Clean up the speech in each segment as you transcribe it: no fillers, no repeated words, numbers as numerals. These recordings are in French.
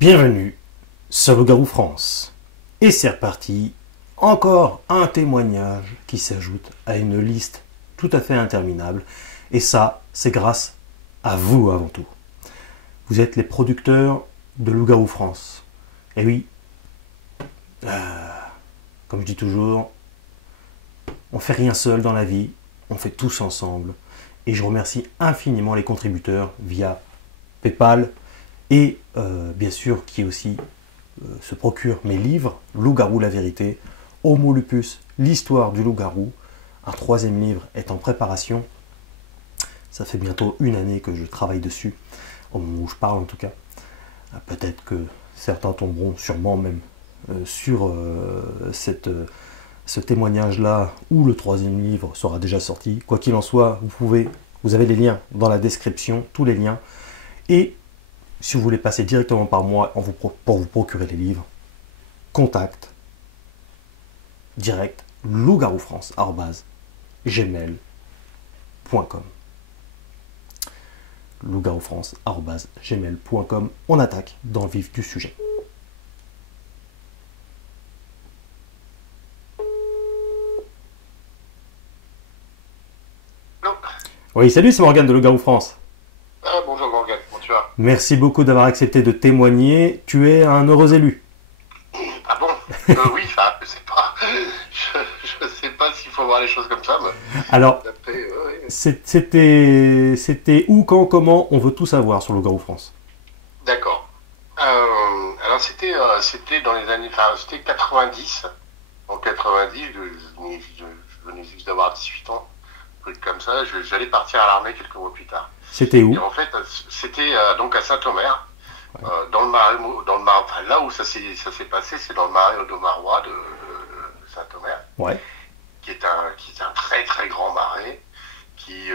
Bienvenue sur Loup-Garou France. Et c'est reparti, encore un témoignage qui s'ajoute à une liste tout à fait interminable. Et ça, c'est grâce à vous avant tout. Vous êtes les producteurs de Loup-Garou France. Et oui, comme je dis toujours, on fait rien seul dans la vie, on fait tous ensemble. Et je remercie infiniment les contributeurs via PayPal et bien sûr qui aussi se procure mes livres, Loup-Garou la vérité, Homo lupus, l'histoire du loup-garou. Un troisième livre est en préparation. Ça fait bientôt une année que je travaille dessus, au moment où je parle en tout cas. Peut-être que certains tomberont sûrement même sur ce témoignage-là, où le troisième livre sera déjà sorti. Quoi qu'il en soit, vous avez les liens dans la description, tous les liens. Et si vous voulez passer directement par moi pour vous procurer les livres, contact direct loup-garou-france@gmail.com. loup-garou-france@gmail.com. On attaque dans le vif du sujet. Allô. Oui, salut, c'est Morgane de Loup-Garou France. Ah, bonjour Morgane, comment tu vas? Merci beaucoup d'avoir accepté de témoigner. Tu es un heureux élu. Ah bon? Oui, enfin, je sais pas. Je sais pas s'il faut voir les choses comme ça, mais Alors, après, ouais. c'était où, quand, comment, on veut tout savoir sur Loup-Garou France. D'accord. Alors c'était dans les années, enfin c'était 90. En 90, je venais juste d'avoir 18 ans, un truc comme ça. J'allais partir à l'armée quelques mois plus tard. C'était où? Et en fait, c'était donc à Saint-Omer, dans le marais, enfin, là où ça s'est passé, c'est dans le marais audomarois de Saint-Omer, Ouais. qui est un très très grand marais, qui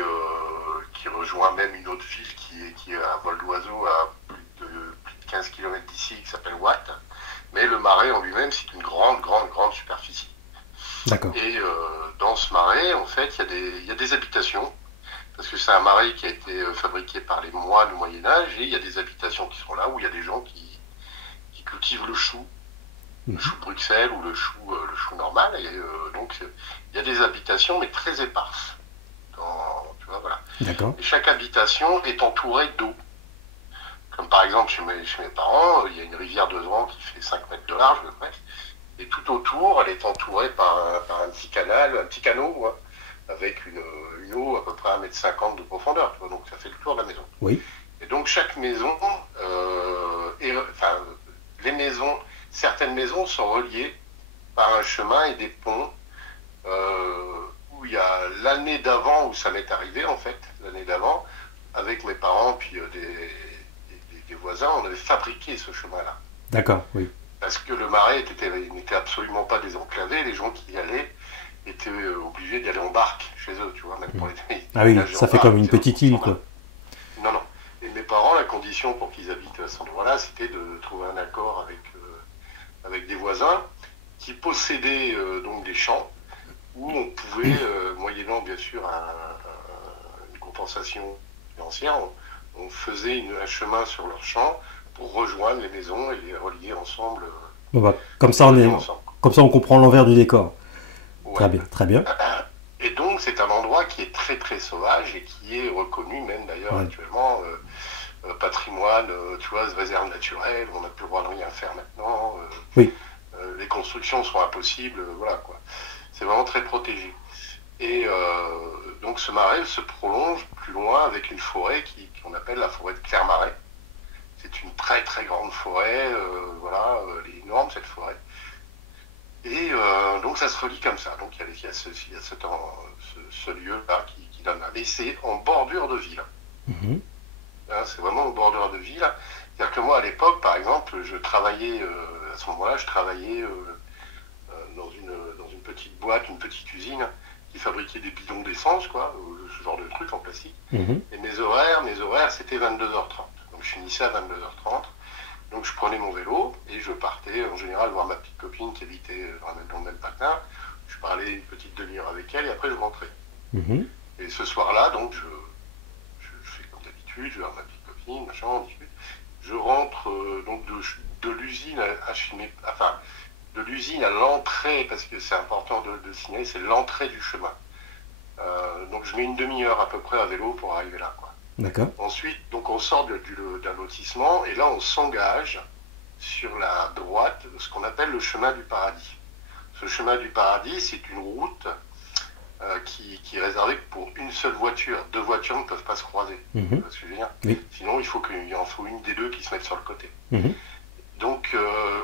rejoint même une autre ville qui est à vol d'oiseau à plus de 15 km d'ici, qui s'appelle Watt. Mais le marais en lui-même, c'est une grande superficie. D'accord. Et dans ce marais, en fait, il y a des habitations, parce que c'est un marais qui a été fabriqué par les moines au Moyen-Âge, et il y a des habitations qui sont là, où il y a des gens qui cultivent le chou de Bruxelles ou le chou normal, et donc il y a des habitations, mais très éparses. Tu vois, voilà. D'accord. Et chaque habitation est entourée d'eau. Comme par exemple chez mes parents, il y a une rivière de Zran qui fait 5 mètres de large, presque. Et tout autour, elle est entourée par un petit canal, un petit canot, ouais, avec une eau à peu près 1,50 m de profondeur. Tu vois, donc ça fait le tour de la maison. Oui. Et donc chaque maison, certaines maisons sont reliées par un chemin et des ponts, où il y a l'année d'avant où ça m'est arrivé en fait, l'année d'avant, avec mes parents puis des voisins, on avait fabriqué ce chemin-là. D'accord, oui. Parce que le marais n'était absolument pas désenclavé, les gens qui y allaient étaient obligés d'y aller en barque chez eux, tu vois, même pour les Ah oui, déménager ça en fait barque, comme une petite île, quoi. Non, non. Et mes parents, la condition pour qu'ils habitent à cet endroit-là, c'était de trouver un accord avec des voisins qui possédaient donc des champs où on pouvait, moyennant bien sûr une compensation financière, on faisait un chemin sur leur champ pour rejoindre les maisons et les relier ensemble. Bon, bah, comme ça, on comprend l'envers du décor. Ouais. Très bien, très bien. Et donc c'est un endroit qui est très très sauvage et qui est reconnu même d'ailleurs actuellement patrimoine, tu vois, réserve naturelle, on n'a plus le droit de rien faire maintenant. Oui. Les constructions sont impossibles, voilà quoi. C'est vraiment très protégé. Et donc ce marais se prolonge plus loin avec une forêt qu'on appelle la forêt de Clermarais. C'est une très très grande forêt, voilà, elle est énorme cette forêt. Et donc ça se relie comme ça. Donc il y a ce lieu-là qui donne un essai en bordure de ville. Mhm. Hein, c'est vraiment en bordure de ville. C'est-à-dire que moi à l'époque, par exemple, je travaillais, à ce moment-là, dans une petite boîte, une petite usine qui fabriquait des bidons d'essence, quoi, ce genre de truc en plastique. Mhm. Et mes horaires, c'était 22h30. Donc je finissais à 22h30. Donc je prenais mon vélo et je partais en général voir ma petite copine qui habitait dans le même patin. Je parlais une petite demi-heure avec elle et après je rentrais. Mhm. Et ce soir-là, donc je fais comme d'habitude, je vais voir ma petite copine, machin, on discute. je rentre donc de l'usine à chez enfin, de l'usine à l'entrée, parce que c'est important de signaler, c'est l'entrée du chemin. Donc je mets une demi-heure à peu près à vélo pour arriver là, quoi. D'accord. Ensuite, donc on sort d'un lotissement et là on s'engage sur la droite, ce qu'on appelle le chemin du paradis. Ce chemin du paradis, c'est une route qui est réservée pour une seule voiture. Deux voitures ne peuvent pas se croiser. Tu vois ce que je veux dire ? Oui. Sinon, il en faut une des deux qui se mette sur le côté. Mhm. Donc,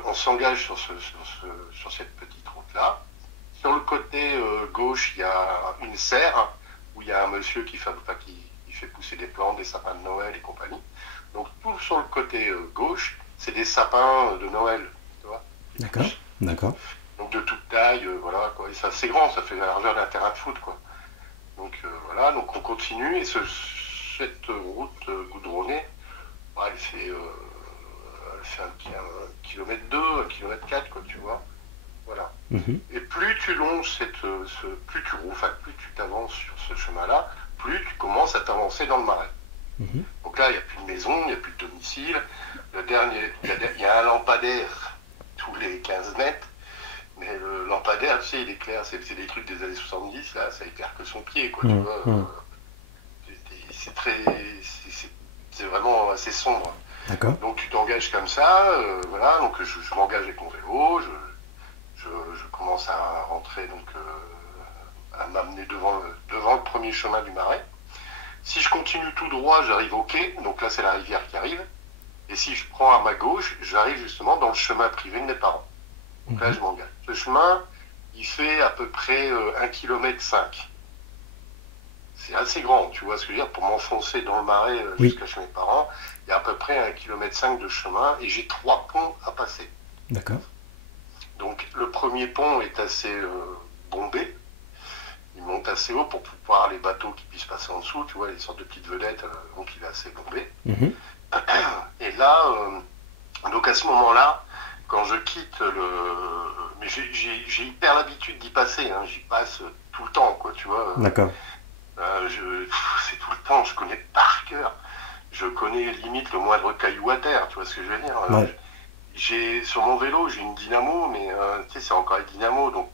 on s'engage sur cette petite route-là. Sur le côté gauche, il y a une serre où il y a un monsieur qui fait pousser des plantes, des sapins de Noël et compagnie. Donc, tout sur le côté gauche, c'est des sapins de Noël. Tu vois ? D'accord. D'accord. Donc de toute taille, voilà, quoi. Et ça, c'est grand, ça fait la largeur d'un terrain de foot, quoi. Donc voilà, donc on continue, et cette route goudronnée, elle fait un kilomètre 2, 1,4 km, quoi, tu vois. Voilà. Mhm. Et plus tu longes plus tu roules, enfin, plus tu t'avances sur ce chemin-là, plus tu commences à t'avancer dans le marais. Mhm. Donc là, il n'y a plus de maison, il n'y a plus de domicile. Il y a un lampadaire tous les 15 mètres. Mais le lampadaire, tu sais, il est clair, c'est des trucs des années 70, là, ça éclaire que son pied, quoi, tu vois. C'est vraiment assez sombre. D'accord. Donc tu t'engages comme ça, voilà, donc je m'engage avec mon vélo, je commence à rentrer, donc à m'amener devant le premier chemin du marais. Si je continue tout droit, j'arrive au quai, donc là c'est la rivière qui arrive. Et si je prends à ma gauche, j'arrive justement dans le chemin privé de mes parents. Donc là, je m'engage. Ce chemin, il fait à peu près 1,5 km. C'est assez grand, tu vois ce que je veux dire, pour m'enfoncer dans le marais jusqu'à chez mes parents. Il y a à peu près 1,5 km de chemin et j'ai 3 ponts à passer. D'accord. Donc le premier pont est assez bombé. Il monte assez haut pour pouvoir les bateaux qui puissent passer en dessous, tu vois, les sortes de petites vedettes, donc il est assez bombé. Mhm. Et là, donc à ce moment-là, quand je quitte mais j'ai hyper l'habitude d'y passer, hein. J'y passe tout le temps, quoi, tu vois. D'accord. C'est tout le temps, je connais par cœur. Je connais limite le moindre caillou à terre, tu vois ce que je veux dire. Ouais. Sur mon vélo, j'ai une dynamo, mais tu sais, c'est encore une dynamo, donc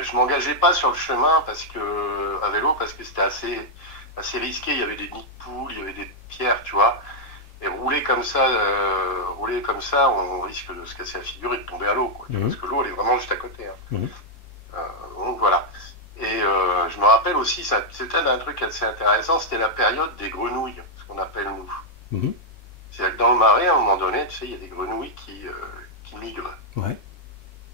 je m'engageais pas sur le chemin à vélo parce que c'était assez risqué. Il y avait des nids de poules, il y avait des pierres, tu vois. Et rouler comme ça, on risque de se casser la figure et de tomber à l'eau, quoi. Parce que l'eau, elle est vraiment juste à côté. Hein. Donc voilà. Et je me rappelle aussi, c'était un truc assez intéressant, c'était la période des grenouilles, ce qu'on appelle nous. C'est-à-dire que dans le marais, à un moment donné, tu sais, il y a des grenouilles qui migrent. Ouais.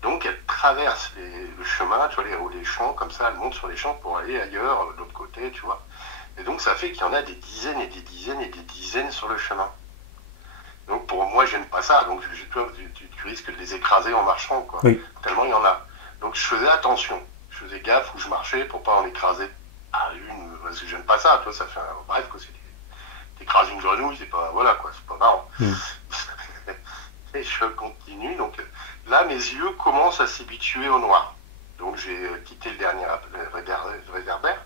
Donc elles traversent le chemin, tu vois, les champs, comme ça, elles montent sur les champs pour aller ailleurs, de l'autre côté, tu vois. Et donc ça fait qu'il y en a des dizaines et des dizaines et des dizaines sur le chemin. Donc pour moi, j'aime pas ça. Donc tu risques de les écraser en marchant, quoi. Oui. Tellement il y en a. Donc je faisais attention. Je faisais gaffe où je marchais pour pas en écraser à une, parce que j'aime pas ça. Toi, ça fait bref, quoi. T'écrases une grenouille, c'est pas, voilà, quoi, c'est pas marrant. Et je continue. Donc là, mes yeux commencent à s'habituer au noir. Donc j'ai quitté le dernier réverbère.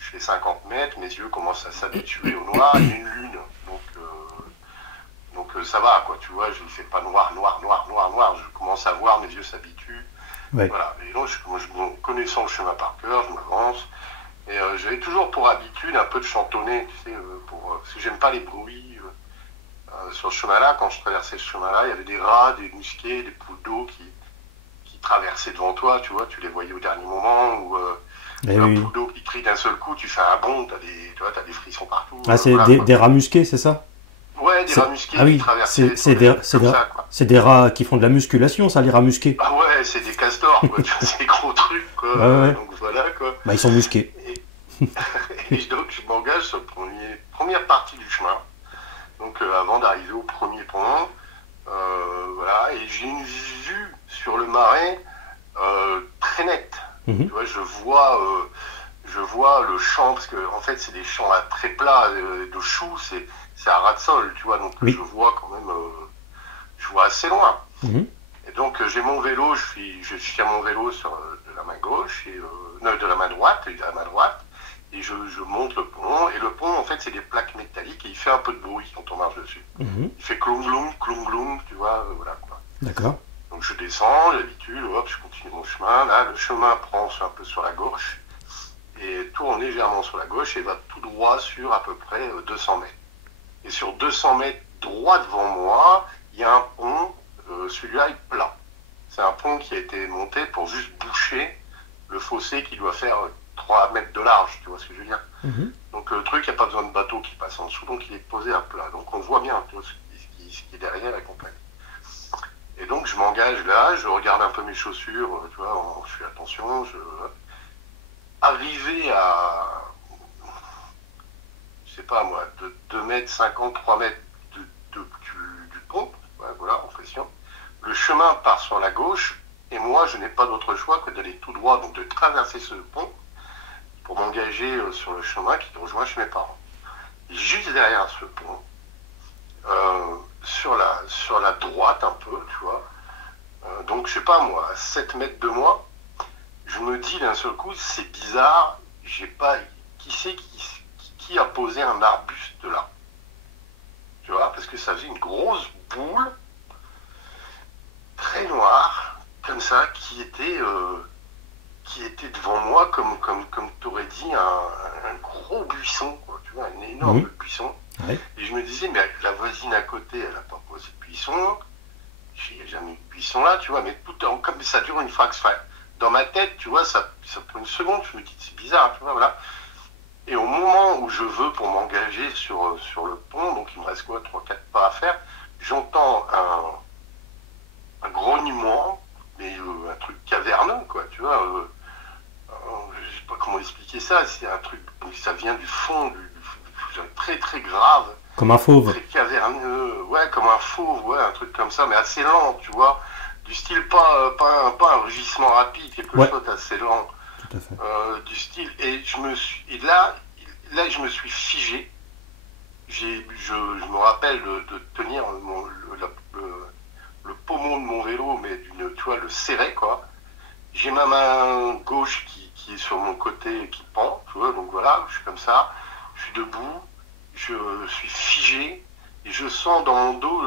Je fais 50 mètres, mes yeux commencent à s'habituer au noir, il y a une lune, donc ça va, quoi, tu vois, je ne fais pas noir, je commence à voir, mes yeux s'habituent, voilà, et donc connaissant le chemin par cœur, je m'avance, et j'avais toujours pour habitude un peu de chantonner, tu sais, parce que j'aime pas les bruits, sur ce chemin-là, quand je traversais ce chemin-là, il y avait des rats, des musquets, des poules d'eau qui traversaient devant toi, tu vois, tu les voyais au dernier moment, ou la poule d'eau qui crie d'un seul coup, tu fais un bond, t'as des frissons partout. Ah, c'est des rats musqués, c'est ça ? Ouais, des rats musqués qui traversent. C'est des rats qui font de la musculation, ça, les rats musqués. Ah ouais, c'est des castors, quoi. C'est des gros trucs, quoi. Ouais. Donc voilà, quoi. Bah, ils sont musqués. Et donc, je m'engage sur la première partie du chemin. Donc, avant d'arriver au premier pont, voilà, et j'ai une vue sur le marais très nette. Tu vois, je vois le champ, parce que en fait, c'est des champs là, très plats de choux, c'est à ras de sol, tu vois, donc je vois quand même, je vois assez loin. Et donc j'ai mon vélo, je tiens mon vélo de la main gauche, de la main droite, et je monte le pont, et le pont, en fait, c'est des plaques métalliques métallique et il fait un peu de bruit quand on marche dessus. Il fait cloum gloum, tu vois, voilà quoi. D'accord. Donc je descends, d'habitude, hop, je continue mon chemin. Là, le chemin prend un peu sur la gauche et tourne légèrement sur la gauche et va tout droit sur à peu près 200 mètres. Et sur 200 mètres droit devant moi, il y a un pont, celui-là est plat. C'est un pont qui a été monté pour juste boucher le fossé qui doit faire 3 mètres de large, tu vois ce que je veux dire. Donc le truc, il n'y a pas besoin de bateau qui passe en dessous, donc il est posé à plat. Donc on voit bien, tu vois, ce qui est derrière la compagnie. Et donc je m'engage là, je regarde un peu mes chaussures, tu vois, je fais attention, arrivé à, je sais pas moi, de 2 mètres 50, 3 mètres du pont, ouais, voilà, en pression. Le chemin part sur la gauche, et moi je n'ai pas d'autre choix que d'aller tout droit, donc de traverser ce pont pour m'engager sur le chemin qui rejoint chez mes parents. Et juste derrière ce pont, sur la droite un peu, tu vois, donc je sais pas moi, à 7 mètres de moi, je me dis d'un seul coup, c'est bizarre, j'ai pas, qui a posé un arbuste là, tu vois, parce que ça faisait une grosse boule très noire, comme ça, qui était devant moi, comme t'aurais dit, un gros buisson, quoi, tu vois, un énorme buisson. Ouais. Et je me disais, mais la voisine à côté, elle n'a pas posé de buisson. Il n'y a jamais eu de buisson là, tu vois, mais comme ça dure une fraction. Dans ma tête, tu vois, ça prend une seconde, je me dis, c'est bizarre, tu vois, voilà. Et au moment où je veux pour m'engager sur le pont, donc il me reste quoi, 3-4 pas à faire, j'entends un grognement, mais un truc caverneux, quoi, tu vois. Je sais pas comment expliquer ça, c'est un truc, ça vient du fond, très très grave. Comme un fauve. Très caverneux, ouais, comme un fauve, ouais, un truc comme ça, mais assez lent, tu vois. Du style, pas un rugissement rapide, quelque chose d'assez lent. Tout à fait. Du style, et là, je me suis figé. Je me rappelle de tenir le pommeau de mon vélo, mais tu vois, le serré, quoi. J'ai ma main gauche qui est sur mon côté, qui pend, tu vois, donc voilà, je suis comme ça, je suis debout, je suis figé, et je sens dans mon dos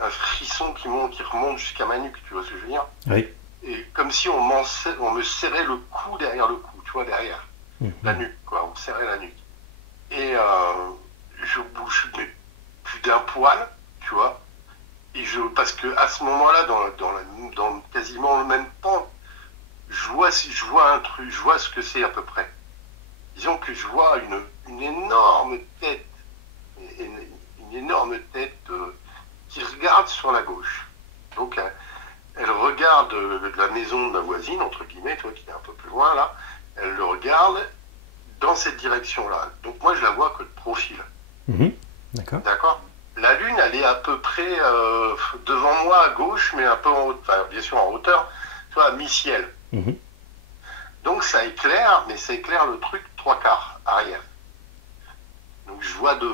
un frisson qui remonte jusqu'à ma nuque, tu vois ce que je veux dire? Oui. Et comme si on me serrait le cou derrière le cou, tu vois, derrière, la nuque, quoi, on me serrait la nuque. Et je bouge, mais plus d'un poil, tu vois, parce que à ce moment-là, dans quasiment le même temps, je vois un truc, je vois ce que c'est à peu près. Disons que je vois une énorme tête, une énorme tête qui regarde sur la gauche. Donc elle regarde la maison de ma voisine, entre guillemets, toi qui est un peu plus loin là, elle le regarde dans cette direction-là. Donc moi je la vois que de profil. D'accord. D'accord. La lune, elle est à peu près devant moi à gauche, mais un peu en hauteur, enfin bien sûr en hauteur, tu vois, à mi-ciel. Donc ça éclaire, mais ça éclaire le truc 3/4 arrière. Donc je vois du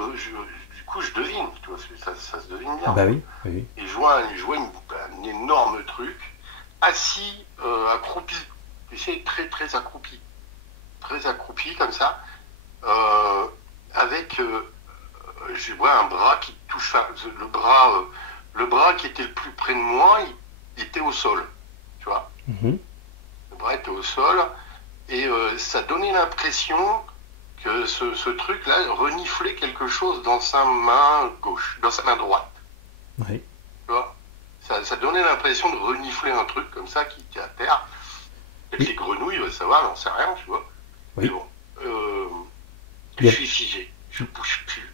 coup je devine, tu vois, ça se devine bien. Ah bah oui, oui. Et je vois un énorme truc assis, accroupi, tu sais, très très accroupi comme ça, avec je vois un bras qui touche le bras qui était le plus près de moi, il était au sol, tu vois. Le bras était au sol et ça donnait l'impression que ce truc-là reniflait quelque chose dans sa main gauche, dans sa main droite. Oui. Tu vois, ça donnait l'impression de renifler un truc comme ça qui était à terre. Peut-être les grenouilles, ça va, j'en sais rien, tu vois. Oui. Bon, je suis figé, je bouge plus.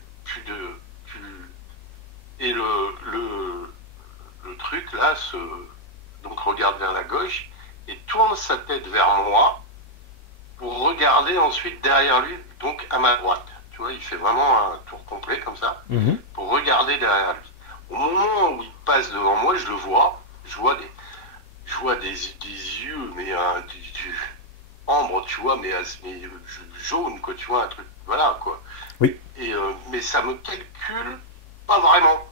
Et le truc là donc regarde vers la gauche et tourne sa tête vers moi pour regarder ensuite derrière lui, donc à ma droite. Tu vois, il fait vraiment un tour complet comme ça pour regarder derrière lui. Au moment où il passe devant moi, je le vois, je vois des yeux, mais du ambre, tu vois, mais jaune, quoi, tu vois, un truc, voilà, quoi. Oui. Et, mais ça me calcule pas vraiment.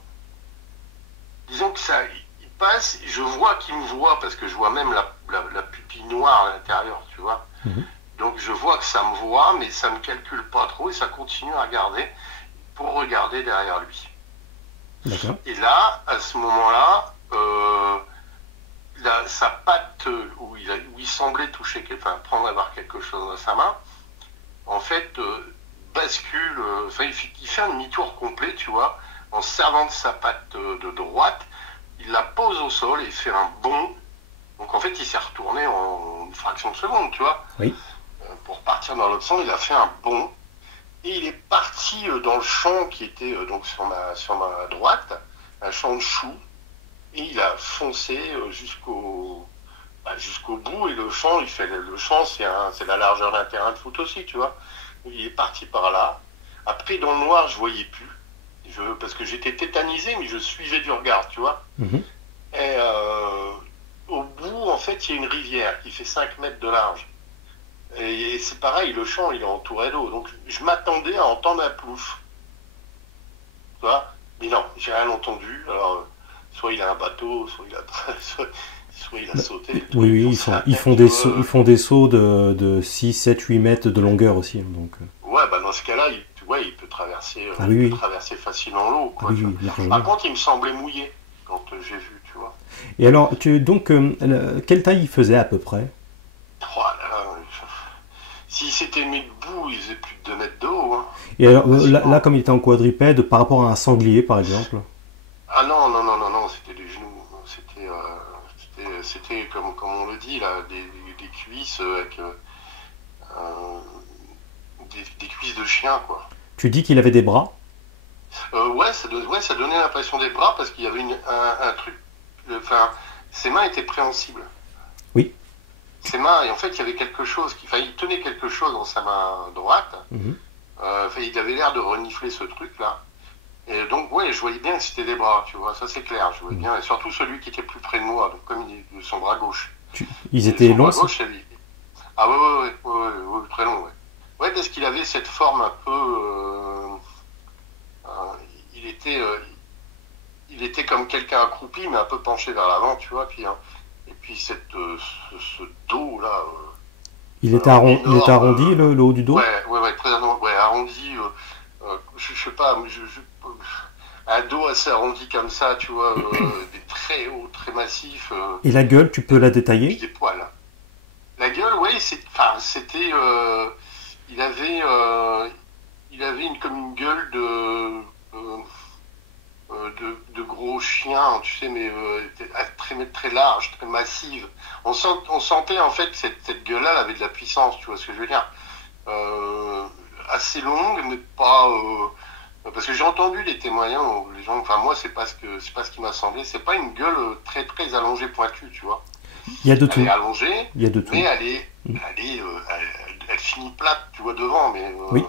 Disons que ça, il passe, je vois qu'il me voit, parce que je vois même la pupille noire à l'intérieur, tu vois. Donc je vois que ça me voit, mais ça me calcule pas trop, et ça continue à regarder, pour regarder. regardait derrière lui. D'accord. Et là, à ce moment-là, sa patte où il semblait toucher, avoir quelque chose dans sa main, en fait, bascule, il fait un demi-tour complet, tu vois, en servant de sa patte de droite, il la pose au sol et il fait un bond. Donc en fait, il s'est retourné en une fraction de seconde, tu vois. Oui. Pour partir dans l'autre sens, il a fait un bond. Et il est parti dans le champ qui était donc sur ma droite, un champ de choux. Et il a foncé jusqu'au bout. Et le champ, c'est la largeur d'un terrain de foot aussi, tu vois. Il est parti par là. Après, dans le noir, je voyais plus. Parce que j'étais tétanisé, mais je suivais du regard, tu vois. Mhm. Et au bout, en fait, il y a une rivière qui fait 5 mètres de large. Et c'est pareil, le champ, il est entouré d'eau. Donc, je m'attendais à entendre un plouf. Tu vois? Mais non, j'ai rien entendu. Alors, soit il a un bateau, soit il a sauté. Oui, ils font des sauts de 6, 7, 8 mètres de longueur aussi. Donc. Ouais, bah dans ce cas-là, il peut traverser, traverser facilement l'eau. Ah, oui, largement. Par contre, il me semblait mouillé quand j'ai vu, tu vois. Et alors, quelle taille il faisait à peu près? Oh là là, s'il s'était mis debout, il faisait plus de 2 mètres d'eau. Hein. Et alors, là, comme il était en quadrupède, par rapport à un sanglier, par exemple? Ah non, c'était des genoux. C'était comme on le dit, là, des cuisses avec des cuisses de chien, quoi. Tu dis qu'il avait des bras? Ouais, ça donnait l'impression des bras parce qu'il y avait un truc. Ses mains étaient préhensibles. Oui. Ses mains, et en fait, il y avait quelque chose il tenait quelque chose dans sa main droite. Mhm. Il avait l'air de renifler ce truc-là. Et donc, ouais, je voyais bien que c'était des bras, tu vois, ça c'est clair, je voyais bien. Et surtout celui qui était plus près de moi, donc comme il est de son bras gauche. Ils étaient longs? Ah ouais, très long, ouais. Ouais, parce qu'il avait cette forme un peu. Il était comme quelqu'un accroupi, mais un peu penché vers l'avant, tu vois. Et puis ce dos là. Il était arrondi, le haut du dos? Ouais, très arrondi. Je sais pas, un dos assez arrondi comme ça, tu vois, des très hauts, très massifs. Et la gueule, tu peux la détailler? Des poils. La gueule, oui, c'était. Il avait comme une gueule de gros chien, tu sais, mais très large, très massive. On sentait en fait que cette gueule-là, elle avait de la puissance, tu vois ce que je veux dire. Assez longue, mais pas. Parce que j'ai entendu des témoignages où les gens. Enfin, moi, c'est pas ce qui m'a semblé. C'est pas une gueule très très allongée, pointue, tu vois. Il y a de tout. Elle est allongée, Il y a de tout. mais elle finit plate, tu vois, devant. Mais, oui.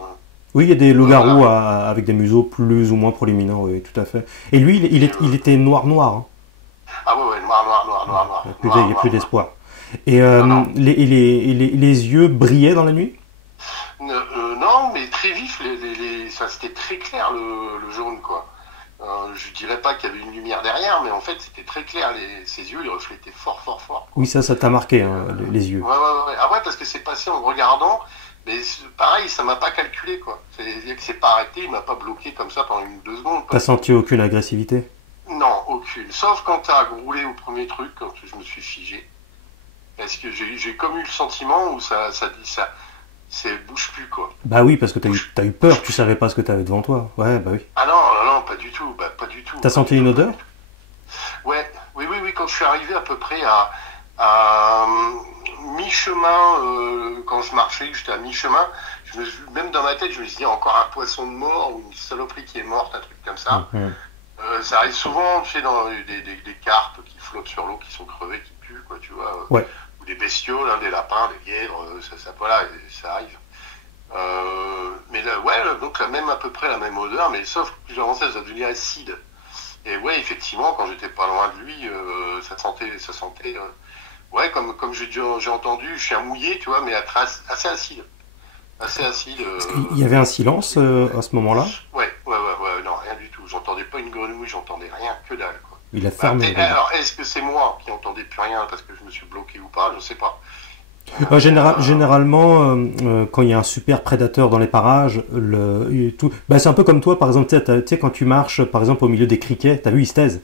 Oui, il y a des loups-garous avec des museaux plus ou moins proéminents, oui, tout à fait. Et lui, il était noir. Hein. Ah ouais, noir. Il n'y a plus d'espoir. Et les yeux brillaient dans la nuit? Non, mais très vif, c'était très clair le jaune, quoi. Je dirais pas qu'il y avait une lumière derrière, mais en fait c'était très clair, ses yeux ils reflétaient fort. Quoi. Oui, ça t'a marqué, hein, les yeux. Ouais. Ah ouais, parce que c'est passé en regardant, mais pareil, ça m'a pas calculé, quoi. C'est pas arrêté, il m'a pas bloqué comme ça pendant 1 ou 2 secondes. T'as senti aucune agressivité? Non, aucune. Sauf quand t'as roulé au premier truc, quand je me suis figé. Parce que j'ai comme eu le sentiment où ça bouge plus, quoi. Bah oui, parce que t'as eu peur, tu savais pas ce que t'avais devant toi. Ouais, bah oui. Ah non, pas du tout. Pas du tout. T'as senti une odeur? Ouais, oui, quand je suis arrivé à peu près à mi-chemin, quand je marchais, j'étais à mi-chemin, même dans ma tête, je me suis dit encore un poisson de mort ou une saloperie qui est morte, un truc comme ça. Ça arrive souvent, tu sais, dans des carpes qui flottent sur l'eau, qui sont crevées, qui puent, quoi, tu vois. Ouais. Ou des bestiaux, des lapins, des lièvres, voilà, ça arrive. Mais là, ouais, donc à peu près la même odeur, mais sauf que j'ai avancé, ça devenait acide. Et ouais, effectivement, quand j'étais pas loin de lui, ça sentait ouais, comme j'ai entendu, chien mouillé, tu vois, mais assez acide. Assez acide. Parce qu'il y avait un silence à ce moment-là? Ouais, non, rien du tout. J'entendais pas une grenouille, j'entendais rien, que dalle, quoi. Il a fermé. Alors, est-ce que c'est moi qui entendais plus rien parce que je me suis bloqué ou pas? Je sais pas. Généralement, quand il y a un super prédateur dans les parages, c'est un peu comme toi, par exemple, tu sais, quand tu marches, par exemple, au milieu des criquets, t'as vu, ils se taisent.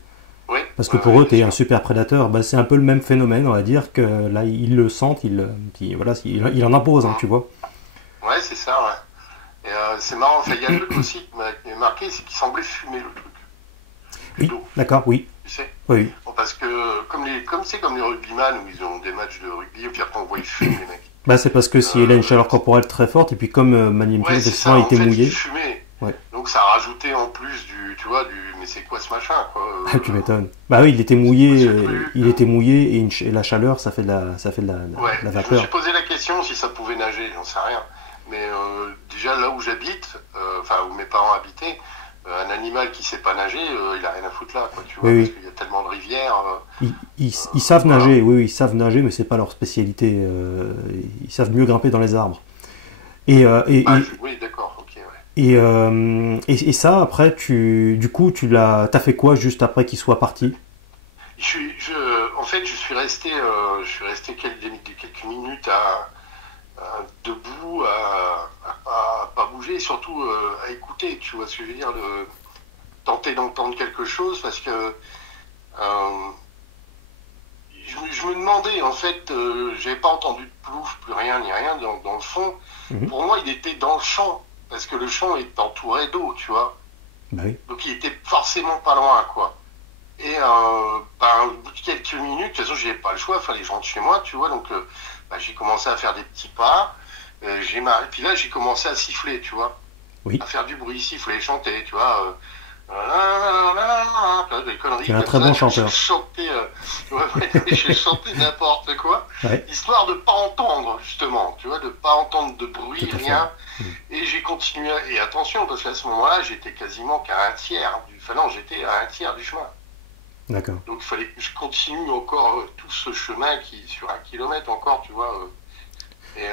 Oui, Parce que pour eux, tu es un super prédateur. C'est un peu le même phénomène, on va dire, que là, ils le sentent, voilà, il en impose, hein, tu vois. ouais, c'est ça, ouais. Et c'est marrant, enfin, il y a un truc aussi qui m'a marqué, c'est qu'il semblait fumer le truc. Oui, Plutôt, d'accord, oui. tu sais. Oui, Bon, parce que, comme les rugbyman, où ils ont des matchs de rugby, et puis après on voit ils fument, les mecs. c'est parce que s'il a une chaleur corporelle très forte, et puis comme Ouais, c'est manifestement ça, il en était fait, ils mouillé, fumaient. ouais, Donc ça rajoutait en plus tu vois, mais c'est quoi ce machin, quoi tu m'étonnes. Bah oui, c'est le truc, il était mouillé, et la chaleur, ça fait de ouais, la je me vapeur. suis posé la question si ça pouvait nager, j'en sais rien. Mais déjà là où j'habite, enfin où mes parents habitaient, un animal qui sait pas nager, il a rien à foutre là, quoi, tu Oui, vois, parce oui. qu'il y a tellement de rivières. Ils savent Voilà. nager, oui, ils savent nager, mais c'est pas leur spécialité. Ils savent mieux grimper dans les arbres. Et, euh, et, Ah, et, oui, d'accord, ok, ouais. et ça, après, du coup, t'as fait quoi juste après qu'il soit parti? En fait, je suis resté quelques minutes debout, à pas bouger, et surtout à écouter, tu vois ce que je veux dire, tenter d'entendre quelque chose, parce que euh, je me demandais, en fait, j'avais pas entendu de plouf, plus rien, ni rien dans le fond. Mhm. Pour moi, il était dans le champ, parce que le champ est entouré d'eau, tu vois. Bah oui. Donc il était forcément pas loin, quoi. Et au bout de quelques minutes, de toute façon, j'avais pas le choix, il fallait que je rentre chez moi, tu vois. Donc j'ai commencé à faire des petits pas. Puis là, j'ai commencé à siffler, tu vois, Oui. à faire du bruit, siffler, chanter, tu vois. Des Tu conneries es un comme très ça. bon J'ai chanteur. chanté, j'ai chanté n'importe quoi, Ouais, histoire de pas entendre, justement, tu vois, de pas entendre de bruit, tout à fait. rien. Et j'ai continué. Et attention, parce qu'à ce moment-là, j'étais quasiment qu'à un tiers enfin non, j'étais à un tiers du chemin. D'accord. Donc il fallait que je continue encore tout ce chemin qui sur 1 kilomètre encore, tu vois. Et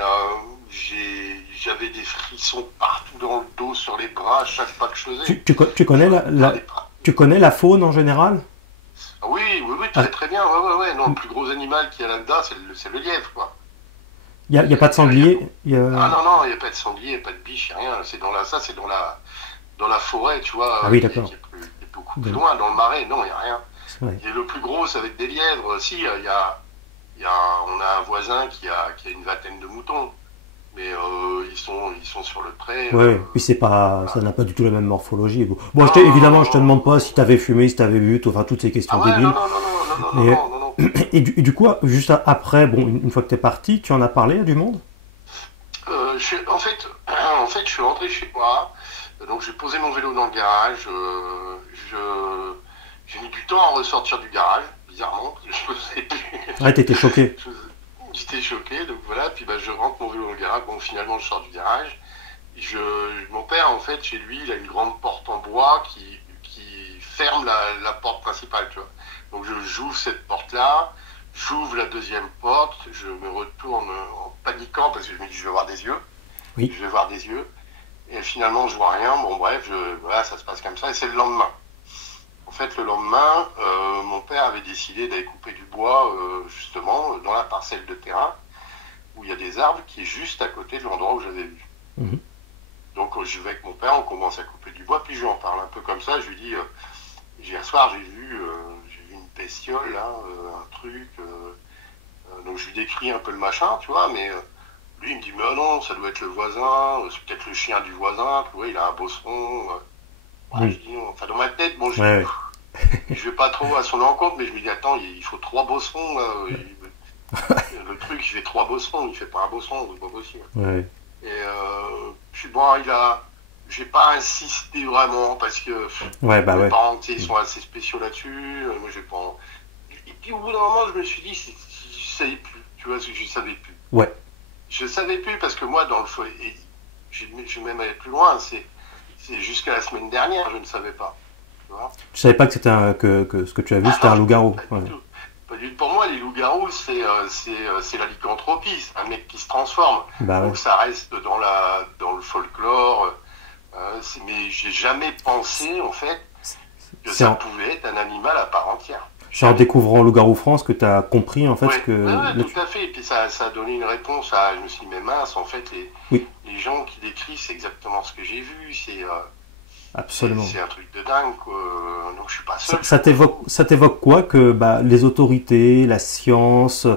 j'avais des frissons partout dans le dos, sur les bras, à chaque pas que je faisais. Tu connais tu connais la faune en général? Ah oui, oui, oui, Ah, très très bien. Ouais, ouais, ouais. Non, le plus gros animal qu'il y a là-dedans, c'est le lièvre, quoi. y a pas de sanglier? Ah non, non, il n'y a pas de sanglier, il n'y a pas de biche, il n'y a rien. C'est dans la forêt, tu vois, Ah oui, d'accord. qui est beaucoup plus De- loin, dans le marais. Non, il n'y a rien. ouais. Et le plus gros, c'est avec des lièvres. Si, on a un voisin qui a une vingtaine de moutons. Mais ils sont sur le trait. Ouais, puis ça Voilà. n'a pas du tout la même morphologie. Bon, Non, non, évidemment, non, je te non. demande pas si t'avais fumé, si t'avais bu, enfin toutes ces questions Ah ouais, non, débiles. non, non, non, non, non, non, Mais, non, non, non. du coup, juste après, bon, une fois que t'es parti, tu en as parlé à du monde? En fait, je suis rentré chez moi. Donc j'ai posé mon vélo dans le garage. J'ai mis du temps à ressortir du garage, bizarrement. Je sais plus. Ah, t'étais choqué. Je- J'étais choqué, donc voilà. Puis bah, je rentre mon vélo dans le garage. Bon, finalement, je sors du garage. Mon père, en fait, chez lui, il a une grande porte en bois qui ferme la porte principale, tu vois. Donc j'ouvre cette porte-là, j'ouvre la deuxième porte, je me retourne en paniquant parce que je me dis je vais voir des yeux, Oui. je vais voir des yeux. Et finalement, je vois rien. Bon, bref, voilà, ça se passe comme ça. Et c'est le lendemain. En fait, le lendemain, mon père avait décidé d'aller couper du bois, justement, dans la parcelle de terrain où il y a des arbres qui est juste à côté de l'endroit où j'avais vu. Mhm. Donc je vais avec mon père, on commence à couper du bois, puis je lui en parle un peu comme ça. Je lui dis, hier soir j'ai vu une bestiole là, un truc. Donc je lui décris un peu le machin, tu vois, mais lui il me dit, mais oh non, ça doit être le voisin, c'est peut-être le chien du voisin, tu vois, il a un bosseron. Ouais, je Oui. dis, non. Enfin dans ma tête, bon, Ouais, je vais pas trop à son encontre, mais je me dis, attends, il faut 3 bosserons là. Le truc, il fait 3 bosserons, il fait pas un bosseron, c'est pas possible. ouais. Ouais. Et puis bon, j'ai pas insisté vraiment parce que Ouais, bah mes ouais. parents, tu sais, ils sont assez spéciaux là-dessus. Moi, j'ai pas. Et puis au bout d'un moment, je me suis dit, je savais plus. Tu vois, je savais plus. Ouais. Je savais plus parce que moi, dans le feu, et je vais même aller plus loin. C'est jusqu'à la semaine dernière, je ne savais pas. Tu vois. Tu savais pas que que ce que tu as vu, c'était un loup-garou. Pas Ouais. du tout. Pas du tout. Pour moi, les loups-garous, c'est la lycanthropie, c'est un mec qui se transforme. Bah ouais. Donc ça reste dans le folklore. Mais j'ai jamais pensé, en fait, que C'est ça en- pouvait être un animal à part entière. C'est en découvrant Loup-garou France que tu as compris en fait Ouais, que... ouais, tout à fait. Et puis ça a donné une réponse à. Je me suis dit, mais mince, en fait, Oui, les gens qui décrivent, c'est exactement ce que j'ai vu. Absolument. C'est un truc de dingue, quoi. Donc je suis pas Ça, seul, je suis pas fou. ça t'évoque quoi que les autorités, la science,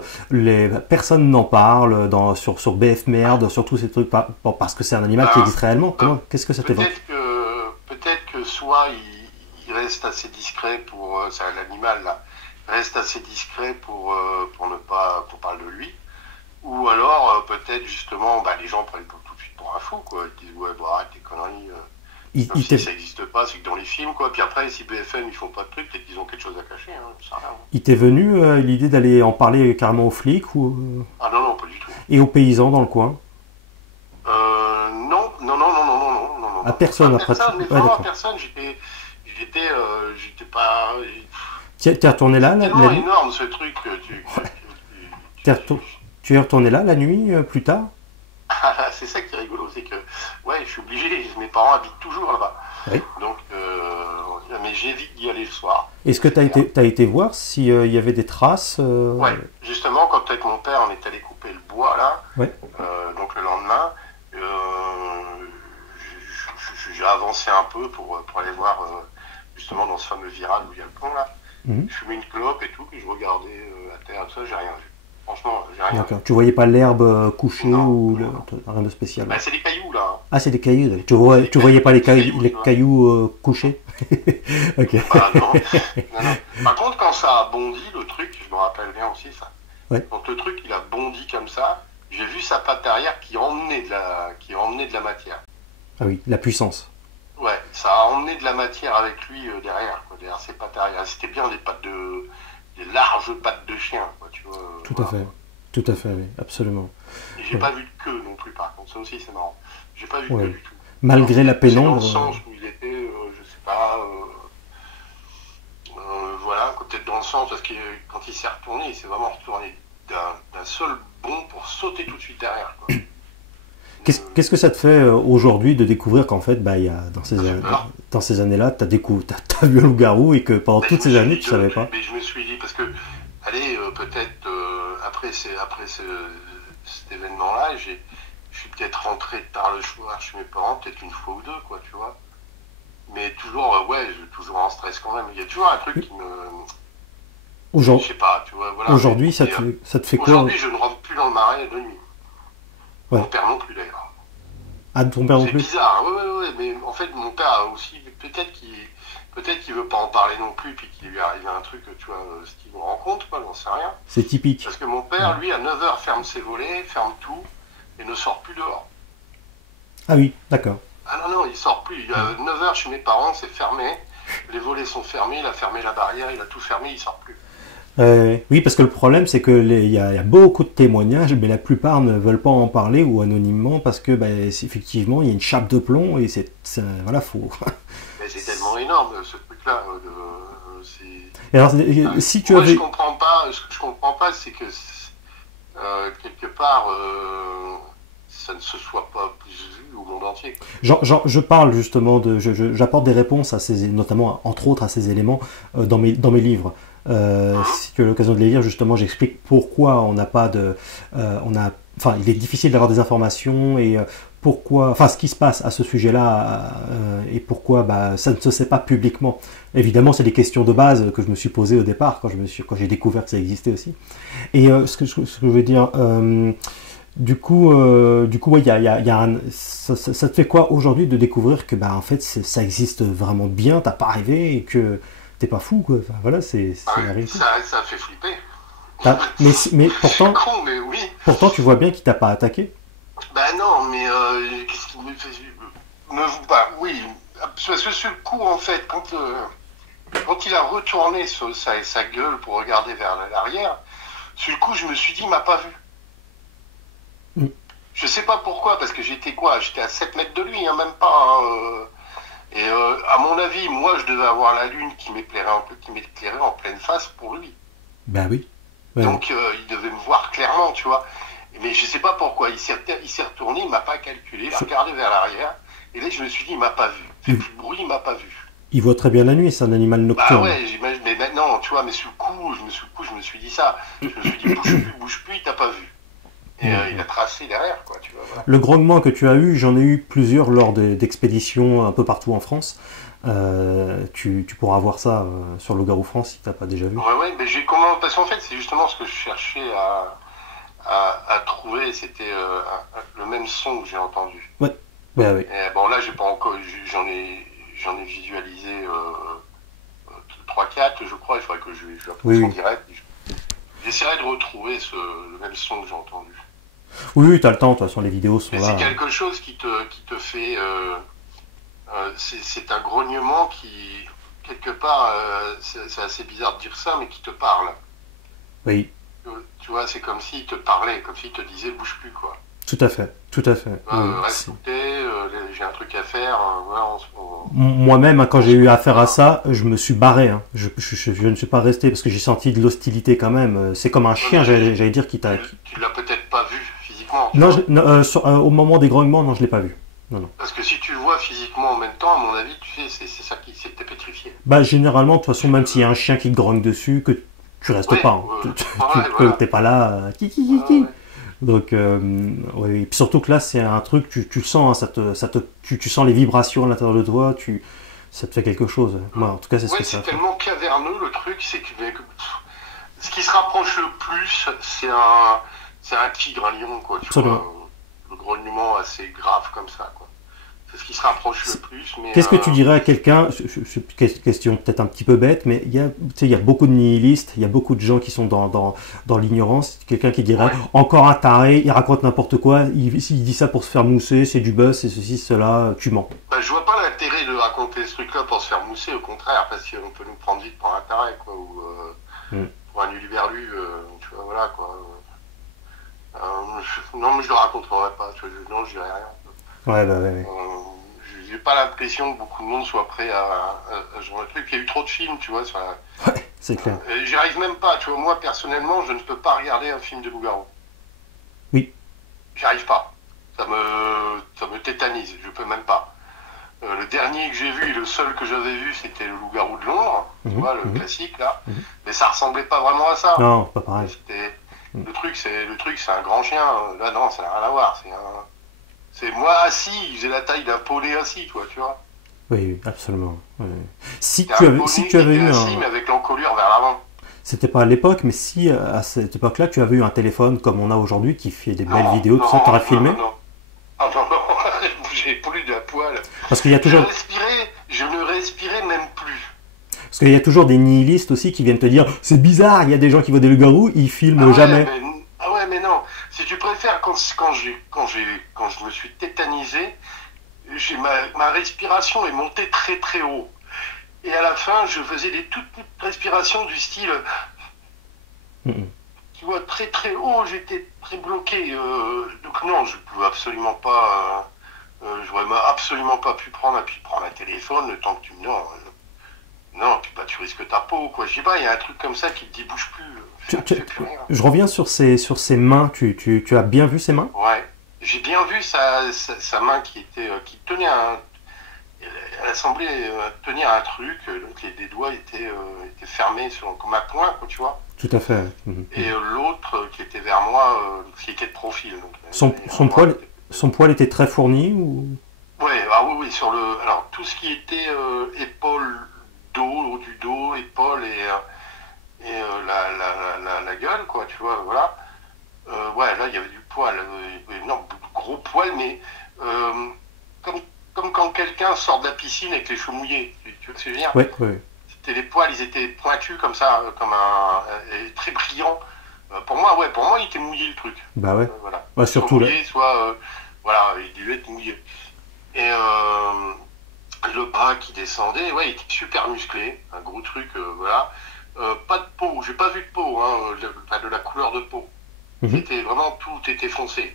personne n'en parle sur BF Merde, sur tous ces trucs, bon, parce que c'est un animal qui Ben, existe réellement. euh, Qu'est-ce que ça t'évoque? peut-être que soit il reste assez discret pour c'est l'animal là, reste assez discret pour ne pas qu'on parle de lui, ou alors peut-être justement les gens prennent tout de suite pour un fou quoi. Ils disent ouais bah arrête tes conneries. Il, Comme il si t'est ça n'existe pas, c'est que dans les films, quoi. Puis après, si BFM ils font pas de trucs, peut-être qu'ils ont quelque chose à cacher, hein, je sais rien. il t'est venu l'idée d'aller en parler carrément aux flics ou, Ah non, non, pas du tout. et aux paysans dans le coin? Non, non, non, non, non, non, non, non, non, À non. personne À après tout. personne, mais Ouais, vraiment à d'accord. personne, j'étais pas. T'es retourné là C'est la tellement nuit? énorme ce truc que T'es retour- Tu es retourné là la nuit plus tard? c'est ça qui est rigolo, c'est que, ouais, je suis obligé, mes parents habitent toujours là-bas. Oui. Donc, mais j'évite d'y aller le soir. Est-ce que C'est clair. t'as été voir s'il y avait des traces Ouais, justement, quand avec mon père, on est allé couper le bois là, Ouais. donc le lendemain, j'ai avancé un peu pour aller voir justement dans ce fameux virage où il y a le pont là. Mhm. Je fumais une clope et tout, puis je regardais à terre, tout ça, j'ai rien vu. Franchement, j'ai rien vu. D'accord. Tu voyais pas l'herbe couchée Non, ou non, non. rien de spécial? Bah, c'est des cailloux là. Hein. Ah, c'est des cailloux. C'est des Tu voyais pas cailloux, les tu vois. cailloux couchés? Ok. Ah, non, non, non. Par contre, quand ça a bondi, le truc, je me rappelle bien aussi ça. Ouais. Quand le truc il a bondi comme ça, j'ai vu sa patte arrière qui emmenait de la matière. Ah oui, la puissance. Ouais, ça a emmené de la matière avec lui derrière, quoi, derrière ses pattes arrière. C'était bien des larges pattes de chien, quoi, tu vois. Tout à Voilà. fait. Tout à fait, oui, absolument. Et j'ai Ouais. pas vu de queue non plus, par contre, ça aussi c'est marrant. J'ai pas vu de Ouais. queue du tout. Malgré la Alors, c'est dans le pénombre. sens où il était, je sais pas, voilà, peut-être dans le sens, parce que quand il s'est retourné, il s'est vraiment retourné d'un seul bond pour sauter tout de suite derrière, quoi. Qu'est-ce que ça te fait aujourd'hui de découvrir qu'en fait, il y a, Ça fait peur. dans ces années-là, t'as vu un loup-garou et que pendant Mais toutes je me ces suis années, dit, tu savais pas? mais je me suis dit, parce que, allez, peut-être après cet événement-là, je suis peut-être rentré tard le soir chez mes parents, peut-être une fois ou deux, quoi, tu vois. Mais toujours, ouais, toujours en stress quand même. Il y a toujours un truc qui me. Je Aujourd'hui, sais pas, tu vois, voilà. aujourd'hui, Mais, ça te fait quoi? aujourd'hui, je ne rentre plus dans le marais de nuit. Ouais. Mon père non plus, d'ailleurs. Ah, de ton père non C'est plus? bizarre, ouais, ouais, ouais, mais en fait, mon père a aussi, peut-être qu'il veut pas en parler non plus, puis qu'il lui arrive un truc, tu vois, ce qu'il me rend compte, quoi, j'en sais rien. C'est typique. Parce que mon père, lui, à 9h, ferme ses volets, ferme tout, et ne sort plus dehors. Ah oui, d'accord. Ah non, non, il sort plus. À 9h, chez mes parents, c'est fermé, les volets sont fermés, il a fermé la barrière, il a tout fermé, il sort plus. Oui, parce que le problème, c'est que il y a beaucoup de témoignages, mais la plupart ne veulent pas en parler ou anonymement parce que, effectivement, il y a une chape de plomb et voilà, faut. Mais c'est tellement énorme, ce truc-là. Et alors, si tu Moi, avais, ce que je comprends pas, c'est que quelque part, ça ne se soit pas plus vu au monde entier, quoi. je parle justement j'apporte des réponses à notamment entre autres à ces éléments dans mes livres. Si tu as l'occasion de les lire, justement, j'explique pourquoi on n'a pas de, enfin, il est difficile d'avoir des informations et pourquoi, enfin, ce qui se passe à ce sujet-là et pourquoi, ça ne se sait pas publiquement. Évidemment, c'est des questions de base que je me suis posées au départ quand j'ai découvert que ça existait aussi. Et ce que je veux dire. Du coup, ouais, ça te fait quoi aujourd'hui de découvrir que en fait ça existe vraiment bien, t'as pas rêvé et que t'es pas fou quoi. Enfin, voilà, c'est la réalité. Ça fait flipper. Mais C'est con, mais oui. pourtant tu vois bien qu'il t'a pas attaqué. Ben non, mais qu'est-ce qui me fait oui, parce que sur le coup, en fait, quand il a retourné sa gueule pour regarder vers l'arrière, sur le coup, je me suis dit, il m'a pas vu. Je sais pas pourquoi, parce que j'étais à 7 mètres de lui, hein, même pas. Et à mon avis, moi, je devais avoir la lune qui m'éclairait en pleine face pour lui. Ben oui. Ouais. Donc, il devait me voir clairement, tu vois. Mais je sais pas pourquoi. Il s'est retourné, il m'a pas calculé, il a regardé vers l'arrière. Et là, je me suis dit, il m'a pas vu. Il fait plus de bruit, il m'a pas vu. Il voit très bien la nuit, c'est un animal nocturne. Bah ouais, j'imagine. Mais maintenant, tu vois, mais sur le coup, je me suis dit ça. Je me suis dit, bouge plus, il t'a pas vu. Et il a tracé derrière, quoi, tu vois. Voilà. Le grognement que tu as eu, j'en ai eu plusieurs lors d'expéditions un peu partout en France. Tu pourras voir ça sur Loup-Garou France si tu n'as pas déjà vu. Ouais, mais parce qu'en fait, c'est justement ce que je cherchais à trouver, c'était le même son que j'ai entendu. Ouais. Bah, oui. Et bon, là, j'ai pas encore, j'en ai visualisé 3-4, je crois. Il faudrait que je la pousse en direct. J'essaierai de retrouver le même son que j'ai entendu. Oui, tu as le temps, de toute façon, les vidéos sont là. C'est quelque chose qui te fait. C'est un grognement qui, quelque part, c'est assez bizarre de dire ça, mais qui te parle. Oui. Tu vois, c'est comme s'il te parlait, comme s'il te disait bouge plus, quoi. Tout à fait, tout à fait. Reste j'ai un truc à faire. Voilà, moi-même, quand j'ai eu affaire à ça, je me suis barré. Hein. Je ne suis pas resté parce que j'ai senti de l'hostilité quand même. C'est comme un chien, j'allais dire, qui t'a. Tu l'as peut-être pas vu physiquement. Non, au moment des grognements, non, je l'ai pas vu. Non. Parce que si tu le vois physiquement en même temps, à mon avis, tu sais, c'est ça qui t'est pétrifié. Bah, généralement, de toute façon, même s'il y a un chien qui te grogne dessus, que tu restes pas. Hein. T'es pas là. Donc, oui. Et puis surtout que là, c'est un truc, tu le sens, hein, tu sens les vibrations à l'intérieur de toi, ça te fait quelque chose. Moi, en tout cas, c'est ce que ça fait. C'est tellement caverneux le truc, c'est que ce qui se rapproche le plus, c'est un tigre, un lion, quoi. Tu vois, le grognement assez grave comme ça, quoi. C'est ce qui se rapproche le plus. Qu'est-ce que tu dirais à quelqu'un, question peut-être un petit peu bête, mais il y a beaucoup de nihilistes, il y a beaucoup de gens qui sont dans l'ignorance. Quelqu'un qui dirait encore un taré, il raconte n'importe quoi, il dit ça pour se faire mousser, c'est du buzz, c'est ceci, cela, tu mens. Bah, je vois pas l'intérêt de raconter ce truc-là pour se faire mousser, au contraire, parce qu'on peut nous prendre vite pour un taré, quoi, ou pour un uluberlu, tu vois, voilà, quoi. Non, mais je le raconterai pas, non, je dirais rien. Ouais. J'ai pas l'impression que beaucoup de monde soit prêt à ce genre de truc. Il y a eu trop de films, tu vois. Ouais, c'est clair. J'y arrive même pas, tu vois. Moi, personnellement, je ne peux pas regarder un film de loup-garou. Oui. J'y arrive pas. Ça me tétanise. Je peux même pas. Le dernier que j'ai vu, et le seul que j'avais vu, c'était le loup-garou de Londres. Tu vois, le classique, là. Mais ça ressemblait pas vraiment à ça. Non, pas pareil. Le truc, c'est un grand chien. Là, non, ça n'a rien à voir. C'est moi assis, il faisait la taille d'un poney assis, toi, tu vois. Oui, absolument. Ouais. Si tu avais eu assis, mais avec l'encolure vers l'avant. C'était pas à l'époque, mais si à cette époque-là, tu avais eu un téléphone comme on a aujourd'hui qui fait des belles vidéos, tout ça, t'aurais filmé. Non. J'ai plus de la poêle. Parce qu'il y a toujours. Je ne respirais même plus. Parce qu'il y a toujours des nihilistes aussi qui viennent te dire c'est bizarre, il y a des gens qui voient des loups-garous, ils filment jamais. Mais non. Si tu préfères, quand je me suis tétanisé, ma respiration est montée très très haut. Et à la fin, je faisais des toutes petites respirations du style. Tu vois, très très haut, j'étais très bloqué. Donc non, je pouvais absolument pas. J'aurais absolument pas pu prendre un téléphone le temps que tu me. Non, puis bah, tu risques ta peau, quoi. Je sais pas, il y a un truc comme ça qui te dit bouge plus. Je reviens sur ses mains. Tu as bien vu ses mains? Ouais, j'ai bien vu sa main qui tenait elle semblait tenir un truc, donc les doigts étaient fermés comme un poing, quoi, tu vois. Tout à fait. Et l'autre qui était vers moi, qui était de profil. Donc, son poil était très fourni ou? Ouais, oui, alors tout ce qui était épaule, haut du dos, épaule et la gueule, quoi, tu vois, voilà. Là, il y avait du poil, gros poil, mais comme quand quelqu'un sort de la piscine avec les cheveux mouillés, tu vois ce que je veux dire? Oui. Les poils, ils étaient pointus comme ça, très brillants. Pour moi, il était mouillé le truc. Bah ouais. Voilà. Ouais, surtout mouillé, il devait être mouillé. Et le bras qui descendait, il était super musclé, un gros truc, voilà. Pas de peau, j'ai pas vu de peau, pas de la couleur de peau. C'était vraiment, tout était foncé.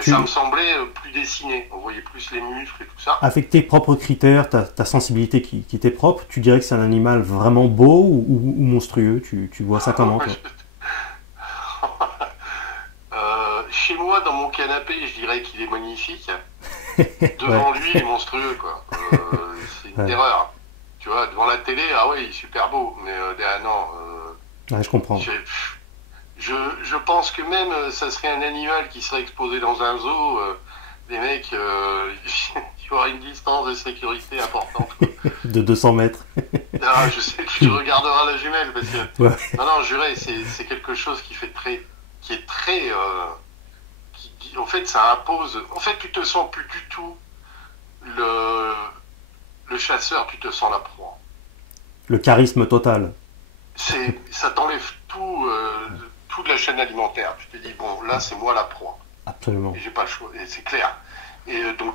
Ça me semblait plus dessiné, on voyait plus les muscles et tout ça. Avec tes propres critères, ta sensibilité qui t'est propre, tu dirais que c'est un animal vraiment beau ou monstrueux? Tu vois ça comment, toi? Chez moi, dans mon canapé, je dirais qu'il est magnifique. Devant lui, il est monstrueux, quoi. C'est une terreur. Tu Tu vois, devant la télé, ah oui, super beau, mais derrière, non. Ouais, je comprends. Je pense que même ça serait un animal qui serait exposé dans un zoo, les mecs, il y aurait une distance de sécurité importante. De 200 mètres. Ah, je sais que tu regarderas la jumelle parce que Ouais. non, juré, c'est quelque chose qui est très, en fait, ça impose. En fait, tu te sens plus du tout le le chasseur, tu te sens la proie. Le charisme total. Ça t'enlève tout de la chaîne alimentaire. Tu te dis bon, là, c'est moi la proie. Absolument. Et j'ai pas le choix, et c'est clair. Et donc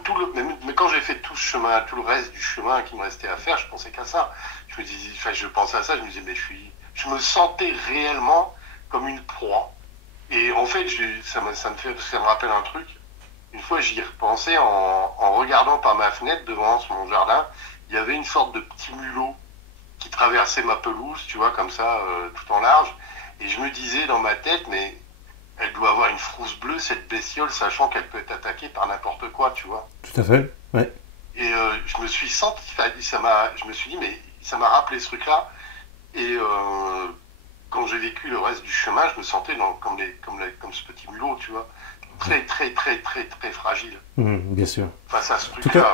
mais quand j'ai fait tout ce chemin, tout le reste du chemin qui me restait à faire, je pensais qu'à ça. Je pensais à ça, je me disais mais je me sentais réellement comme une proie. Et en fait, ça me rappelle un truc. Une fois, j'y ai repensé en regardant par ma fenêtre devant mon jardin. Il y avait une sorte de petit mulot qui traversait ma pelouse, tu vois, comme ça, tout en large. Et je me disais dans ma tête, mais elle doit avoir une frousse bleue, cette bestiole, sachant qu'elle peut être attaquée par n'importe quoi, tu vois. Tout à fait, ouais. Et je me suis senti, je me suis dit, mais ça m'a rappelé ce truc-là. Et quand j'ai vécu le reste du chemin, je me sentais comme ce petit mulot, tu vois. Très, très, très, très, très fragile. Bien sûr. Face à ce truc-là,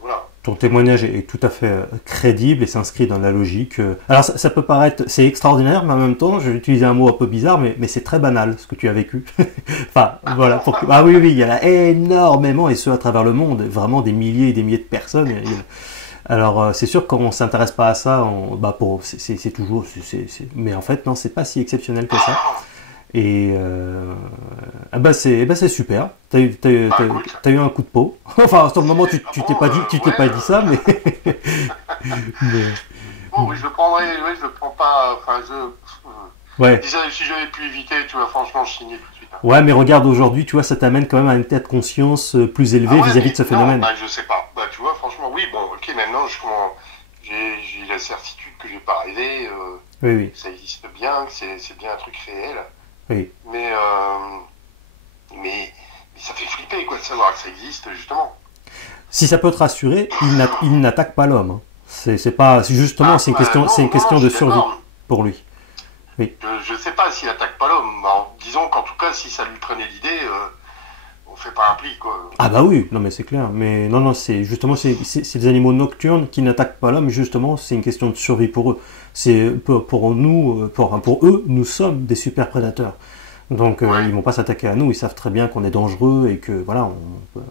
voilà. Ton témoignage est tout à fait crédible et s'inscrit dans la logique. Alors ça peut paraître, c'est extraordinaire, mais en même temps, je vais utiliser un mot un peu bizarre, mais c'est très banal ce que tu as vécu. Enfin, voilà. Ah oui, il y en a énormément, et ce à travers le monde, vraiment des milliers et des milliers de personnes. Alors c'est sûr qu'on ne s'intéresse pas à ça, c'est toujours, mais en fait non, c'est pas si exceptionnel que ça. Et c'est super. T'as eu un coup de peau. Enfin, sur le moment, tu t'es pas dit ça, mais. Bon, oui, je le prends pas. Enfin, ouais. Si j'avais pu éviter, tu vois, franchement, je signais tout de suite. Hein. Ouais, mais regarde aujourd'hui, tu vois, ça t'amène quand même à un état de conscience plus élevé vis-à-vis de ce phénomène. Non, je sais pas. Tu vois, franchement, oui, bon, ok, maintenant, j'ai la certitude que j'ai pas rêvé. Oui. Que ça existe bien, que c'est bien un truc réel. Oui. Mais ça fait flipper quoi de savoir que ça existe justement. Si ça peut te rassurer, il n'attaque pas l'homme. C'est pas justement, c'est une question de survie pour lui. Oui. Je sais pas s'il attaque pas l'homme. Disons qu'en tout cas, si ça lui prenait l'idée, on fait pas un pli quoi. Ah bah oui, non mais c'est clair. Mais non, c'est justement c'est des animaux nocturnes qui n'attaquent pas l'homme. Justement, c'est une question de survie pour eux. C'est pour nous, pour eux, nous sommes des super prédateurs. Donc ils vont pas s'attaquer à nous. Ils savent très bien qu'on est dangereux et que voilà. Ouais,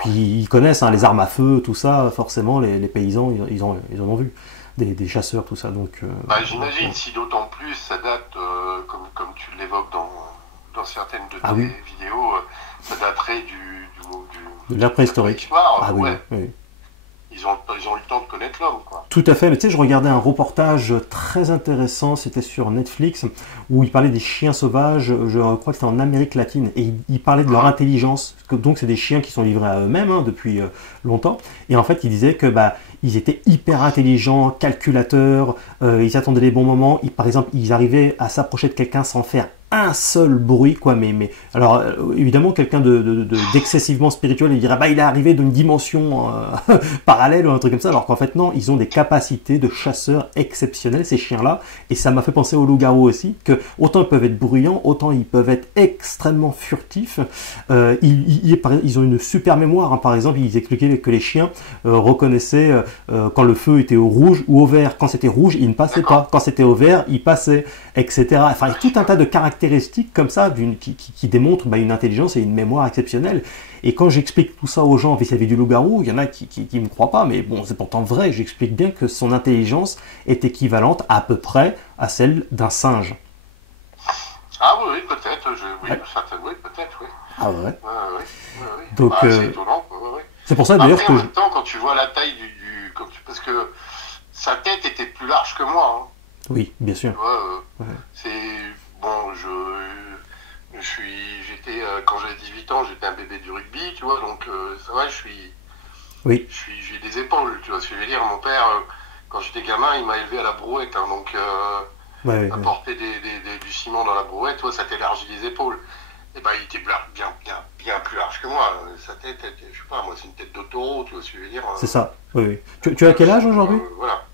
puis ils connaissent les armes à feu, tout ça. Forcément, les paysans, ils en ont vu. Des chasseurs, tout ça. Donc. J'imagine si d'autant plus ça date, comme tu l'évoques dans certaines de tes vidéos, ça daterait de l'ère préhistorique. Ah oui. Ils ont eu le temps de connaître l'homme, quoi. Tout à fait, mais tu sais, je regardais un reportage très intéressant, c'était sur Netflix, où il parlait des chiens sauvages, je crois que c'était en Amérique latine, et il parlait de leur intelligence, donc c'est des chiens qui sont livrés à eux-mêmes depuis longtemps, et en fait il disait que ils étaient hyper intelligents, calculateurs, ils attendaient les bons moments, par exemple ils arrivaient à s'approcher de quelqu'un sans faire un seul bruit, quoi, mais alors évidemment quelqu'un d'excessivement spirituel il dirait il est arrivé d'une dimension parallèle ou un truc comme ça, alors qu'en fait non, ils ont des capacités de chasseurs exceptionnelles ces chiens-là, et ça m'a fait penser aux loups-garous aussi, que autant ils peuvent être bruyants, autant ils peuvent être extrêmement furtifs. Ils ont une super mémoire, hein. Par exemple ils expliquaient que les chiens reconnaissaient quand le feu était au rouge ou au vert. Quand c'était rouge, il ne passait pas, quand c'était au vert, il passait, etc. Enfin, tout un tas de caractéristiques comme ça qui démontrent une intelligence et une mémoire exceptionnelle. Et quand j'explique tout ça aux gens vis-à-vis du loup-garou, il y en a qui ne me croient pas, mais bon, c'est pourtant vrai. J'explique bien que son intelligence est équivalente à peu près à celle d'un singe. Ah oui, peut-être. Oui, peut-être, oui. Ah ouais. Oui. Donc, c'est étonnant. Ouais. C'est pour ça d'ailleurs que. En même temps, quand tu vois la taille parce que sa tête était plus large que moi. Hein. Oui, bien sûr. C'est bon, quand j'avais 18 ans, j'étais un bébé du rugby, tu vois, donc ça va, j'ai des épaules, tu vois ce que je veux dire. Mon père, quand j'étais gamin, il m'a élevé à la brouette, hein, donc apporter du ciment dans la brouette, toi, ça t'élargit les épaules. Et ben, il était bien plus large que moi. Sa tête, je sais pas, moi, c'est une tête d'autoro, tu vois ce que je veux dire. C'est ça, oui, oui. Tu as quel âge aujourd'hui? Voilà.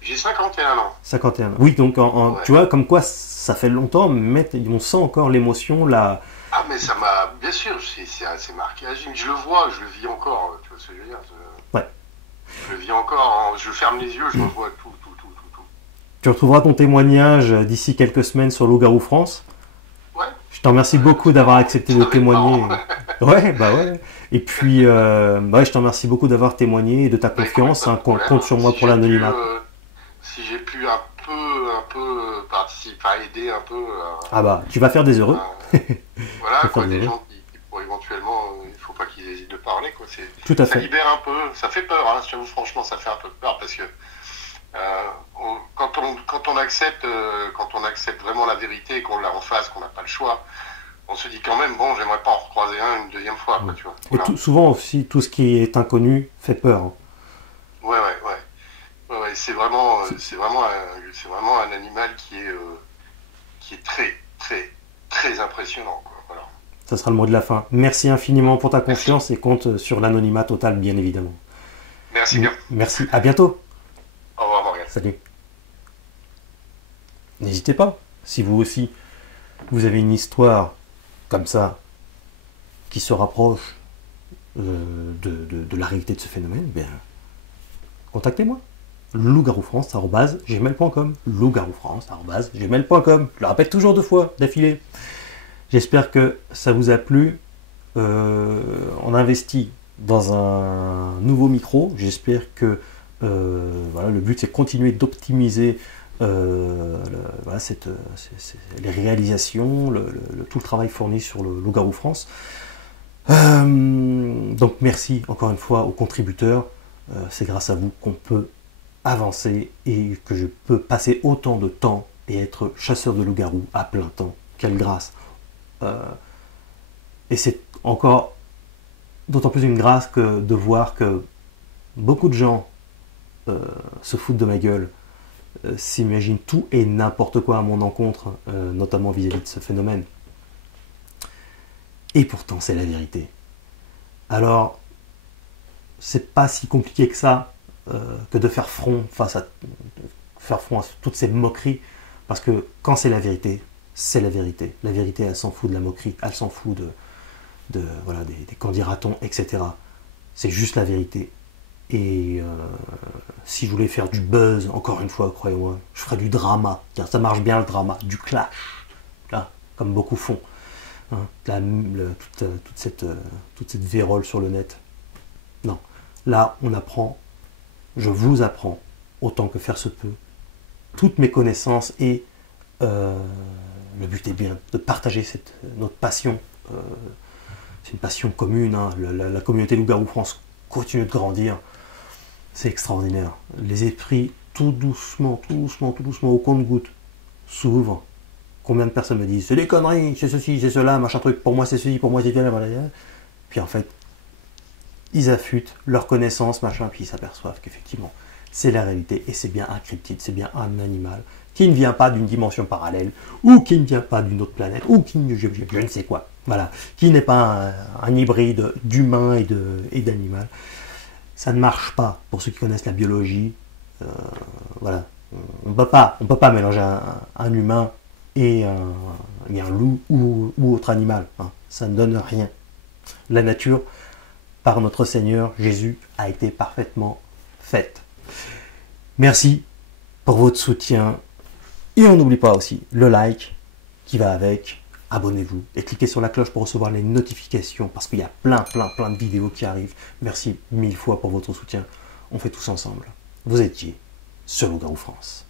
J'ai 51 ans. 51 ans. Oui, donc Ouais. tu vois, comme quoi ça fait longtemps, mais on sent encore l'émotion, là. Ah, mais ça m'a, bien sûr, c'est marqué à vie. Je le vois, je le vis encore, tu vois ce que je veux dire. Ouais. Je le vis encore, hein. Je ferme les yeux, je revois tout. Tu retrouveras ton témoignage d'ici quelques semaines sur Loup-Garou France. Ouais. Je te remercie beaucoup d'avoir accepté de Ça va être témoigner. marrant. Ouais, bah ouais. Et puis, ouais, je te remercie beaucoup d'avoir témoigné et de ta Bah, confiance. écoute, pas de Compte problème. sur moi Si pour j'ai pu, l'anonymat. si j'ai pu un peu participer, enfin, aider un peu Ah bah, tu vas faire des heureux. voilà, Tu vas quoi, faire des des heureux. gens qui pourraient éventuellement, il faut pas qu'ils hésitent de parler, quoi. Tout à Ça fait. libère un peu, ça fait peur, hein, je t'avoue, franchement, ça fait un peu peur parce que quand on accepte vraiment la vérité et qu'on l'a en face, qu'on n'a pas le choix, on se dit quand même, bon, j'aimerais pas en recroiser une deuxième fois, quoi, tu vois. Et Voilà. souvent aussi, tout ce qui est inconnu fait peur, hein. Ouais. Ouais, c'est vraiment un animal qui est très impressionnant, quoi. Voilà. Ça sera le mot de la fin. Merci infiniment pour ta confiance et compte sur l'anonymat total, bien évidemment. Merci bien. Merci. À bientôt. Au revoir, Morgane. Salut. N'hésitez pas, si vous aussi, vous avez une histoire comme ça, qui se rapproche de la réalité de ce phénomène, bien, contactez-moi. loup-garou-france@gmail.com. loup-garou-france@gmail.com. Je le répète toujours 2 fois d'affilée. J'espère que ça vous a plu. On investit dans un nouveau micro. J'espère que voilà, le but c'est de continuer d'optimiser voilà, les réalisations, tout le travail fourni sur le Loup-Garou France. Donc merci encore une fois aux contributeurs. C'est grâce à vous qu'on peut avancer et que je peux passer autant de temps et être chasseur de loup-garou à plein temps. Quelle grâce! Et c'est encore d'autant plus une grâce que de voir que beaucoup de gens se foutent de ma gueule, s'imaginent tout et n'importe quoi à mon encontre, notamment vis-à-vis de ce phénomène. Et pourtant, c'est la vérité. Alors, c'est pas si compliqué que ça que de faire front à toutes ces moqueries, parce que quand c'est la vérité, c'est la vérité. La vérité, elle s'en fout de la moquerie, elle s'en fout voilà, des qu'en dira-t-on, etc. C'est juste la vérité. Et si je voulais faire du buzz, encore une fois, croyez-moi, je ferais du drama. Ça marche bien le drama, du clash, là, comme beaucoup font. Hein, toute cette vérole sur le net. Non, là on apprend, je vous apprends, autant que faire se peut, toutes mes connaissances et le but est bien de partager notre passion. C'est une passion commune, hein. La communauté Loup-Garou France continue de grandir. C'est extraordinaire. Les esprits, tout doucement, au compte-gouttes, s'ouvrent. Combien de personnes me disent, c'est des conneries, c'est ceci, c'est cela, machin truc, pour moi c'est ceci, pour moi c'est cela, voilà. Puis en fait, ils affûtent leur connaissance, machin, puis ils s'aperçoivent qu'effectivement, c'est la réalité, et c'est bien un cryptide, c'est bien un animal, qui ne vient pas d'une dimension parallèle, ou qui ne vient pas d'une autre planète, ou qui je ne sais quoi, voilà, qui n'est pas un hybride d'humain et d'animal. Ça ne marche pas, pour ceux qui connaissent la biologie, voilà, on ne peut pas mélanger un humain et un loup ou autre animal, hein. Ça ne donne rien. La nature, par notre Seigneur Jésus, a été parfaitement faite. Merci pour votre soutien. Et on n'oublie pas aussi le like qui va avec. Abonnez-vous et cliquez sur la cloche pour recevoir les notifications parce qu'il y a plein de vidéos qui arrivent. Merci 1000 fois pour votre soutien. On fait tous ensemble. Vous étiez sur Loup-Garou France.